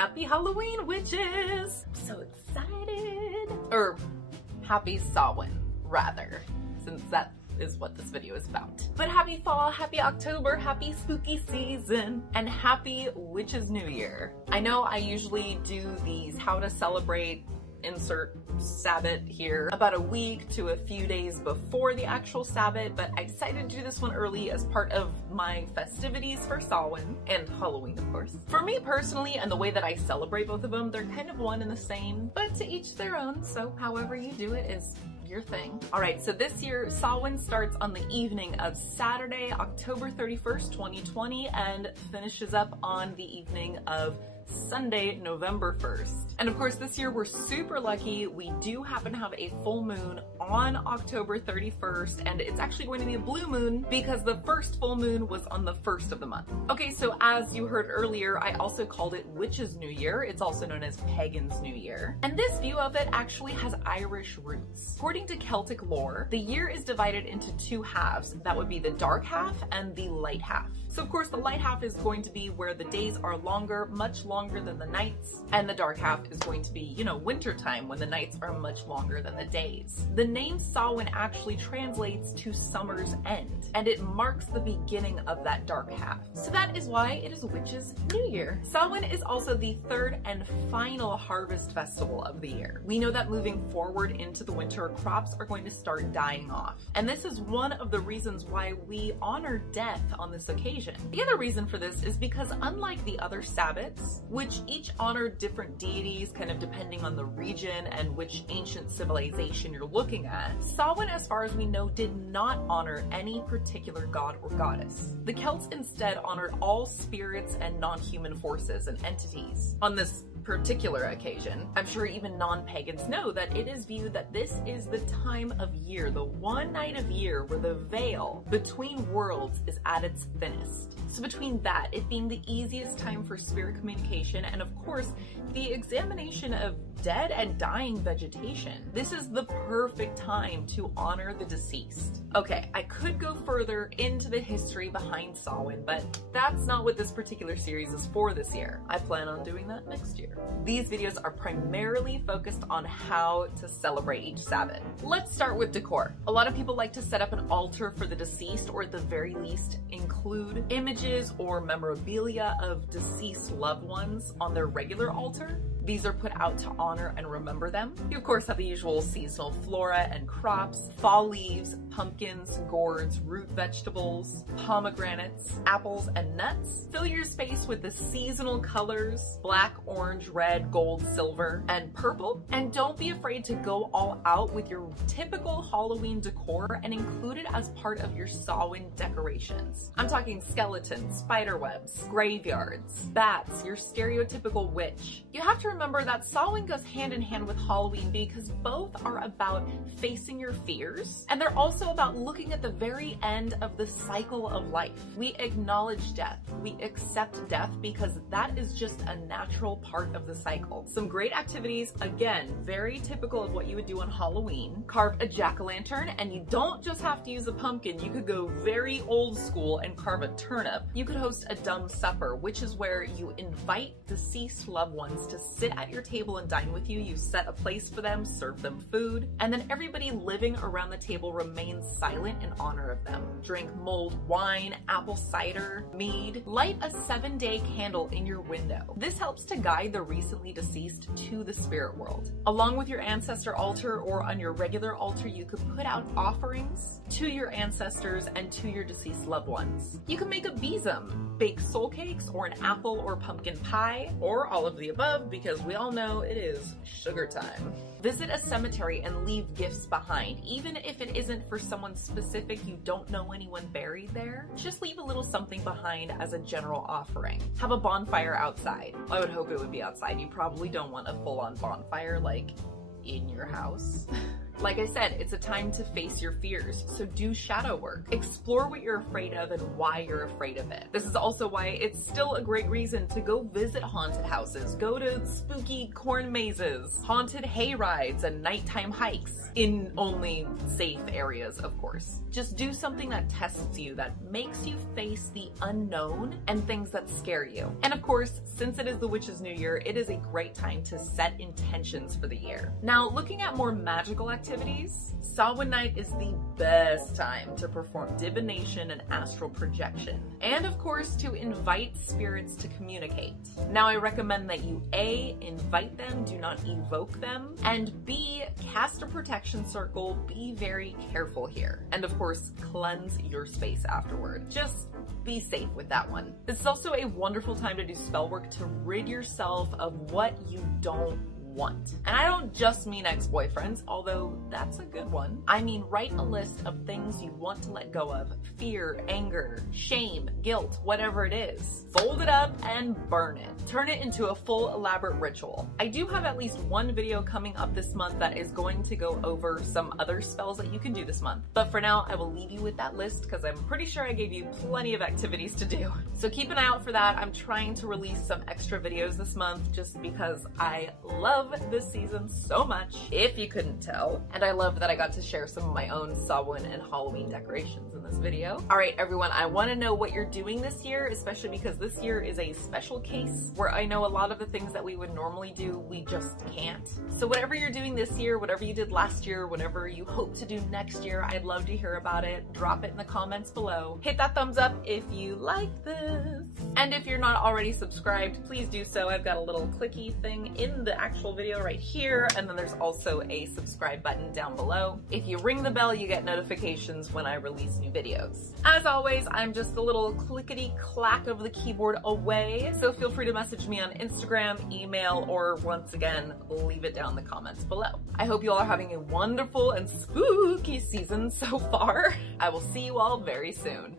Happy Halloween, witches! I'm so excited! Or, happy Samhain, rather, since that is what this video is about. But happy fall, happy October, happy spooky season, and happy Witches New Year. I know I usually do these how to celebrate insert sabbat here about a week to a few days before the actual sabbat, but I decided to do this one early as part of my festivities for Samhain and Halloween, of course. For me personally, and the way that I celebrate both of them, they're kind of one and the same, but to each their own, so however you do it is your thing. All right, so this year, Samhain starts on the evening of Saturday, October 31st, 2020, and finishes up on the evening of Sunday, November 1st. And of course, this year we're super lucky. We do happen to have a full moon on October 31st, and it's actually going to be a blue moon because the first full moon was on the 1st of the month. Okay, so as you heard earlier, I also called it Witches New Year. It's also known as Pagan's New Year. And this view of it actually has Irish roots. According to Celtic lore, the year is divided into two halves. That would be the dark half and the light half. So of course, the light half is going to be where the days are longer, much longer than the nights, and the dark half is going to be, you know, winter time when the nights are much longer than the days. The name Samhain actually translates to summer's end, and it marks the beginning of that dark half. So that is why it is Witches New Year. Samhain is also the third and final harvest festival of the year. We know that moving forward into the winter, crops are going to start dying off. And this is one of the reasons why we honor death on this occasion. The other reason for this is because unlike the other sabbats, which each honor different deities kind of depending on the region and which ancient civilization you're looking at, Samhain, as far as we know, did not honor any particular god or goddess. The Celts instead honored all spirits and non-human forces and entities. On this particular occasion, I'm sure even non-pagans know that it is viewed that this is the time of year, the one night of year where the veil between worlds is at its thinnest. So between that, it being the easiest time for spirit communication, and of course, the examination of dead and dying vegetation, this is the perfect time to honor the deceased. Okay, I could go further into the history behind Samhain, but that's not what this particular series is for this year. I plan on doing that next year. These videos are primarily focused on how to celebrate each Sabbath. Let's start with decor. A lot of people like to set up an altar for the deceased, or at the very least include images or memorabilia of deceased loved ones on their regular altar. These are put out to honor and remember them. You of course have the usual seasonal flora and crops, fall leaves, pumpkins, gourds, root vegetables, pomegranates, apples, and nuts. Fill your space with the seasonal colors, black, orange, red, gold, silver, and purple. And don't be afraid to go all out with your typical Halloween decor and include it as part of your Samhain decorations. I'm talking skeletons, spider webs, graveyards, bats, your stereotypical witch. You have to remember that Samhain goes hand in hand with Halloween because both are about facing your fears, and they're also about looking at the very end of the cycle of life. We acknowledge death. We accept death because that is just a natural part of the cycle. Some great activities, again, very typical of what you would do on Halloween. Carve a jack-o'-lantern, and you don't just have to use a pumpkin. You could go very old school and carve a turnip. You could host a dumb supper, which is where you invite deceased loved ones to sit at your table and dine with you. You set a place for them, serve them food, and then everybody living around the table remains silent in honor of them. Drink mulled wine, apple cider, mead. Light a 7-day candle in your window. This helps to guide the recently deceased to the spirit world. Along with your ancestor altar or on your regular altar, you could put out offerings to your ancestors and to your deceased loved ones. You can make a besom, bake soul cakes, or an apple or pumpkin pie, or all of the above, because we all know it is sugar time. Visit a cemetery and leave gifts behind. Even if it isn't for someone specific, you don't know anyone buried there, just leave a little something behind as a general offering. Have a bonfire outside. I would hope it would be outside. You probably don't want a full-on bonfire like in your house. Like I said, it's a time to face your fears, so do shadow work. Explore what you're afraid of and why you're afraid of it. This is also why it's still a great reason to go visit haunted houses, go to spooky corn mazes, haunted hay rides, and nighttime hikes. In only safe areas, of course. Just do something that tests you, that makes you face the unknown and things that scare you. And of course, since it is the Witch's New Year, it is a great time to set intentions for the year. Now, looking at more magical activities, Samhain night is the best time to perform divination and astral projection. And of course, to invite spirits to communicate. Now, I recommend that you A, invite them, do not evoke them, and B, cast a protection circle. Be very careful here. And of course, cleanse your space afterward. Just be safe with that one. This is also a wonderful time to do spell work to rid yourself of what you don't want. And I don't just mean ex-boyfriends, although that's a good one. I mean, write a list of things you want to let go of. Fear, anger, shame, guilt, whatever it is. Fold it up and burn it. Turn it into a full elaborate ritual. I do have at least one video coming up this month that is going to go over some other spells that you can do this month. But for now, I will leave you with that list because I'm pretty sure I gave you plenty of activities to do. So keep an eye out for that. I'm trying to release some extra videos this month just because I love this season so much, if you couldn't tell. And I love that I got to share some of my own Samhain and Halloween decorations in this video. All right, everyone, I want to know what you're doing this year, especially because this year is a special case where I know a lot of the things that we would normally do, we just can't. So whatever you're doing this year, whatever you did last year, whatever you hope to do next year, I'd love to hear about it. Drop it in the comments below. Hit that thumbs up if you like this. And if you're not already subscribed, please do so. I've got a little clicky thing in the actual video right here, and then there's also a subscribe button down below. If you ring the bell, you get notifications when I release new videos. As always, I'm just a little clickety clack of the keyboard away, so feel free to message me on Instagram, email, or once again, leave it down in the comments below. I hope you all are having a wonderful and spooky season so far. I will see you all very soon.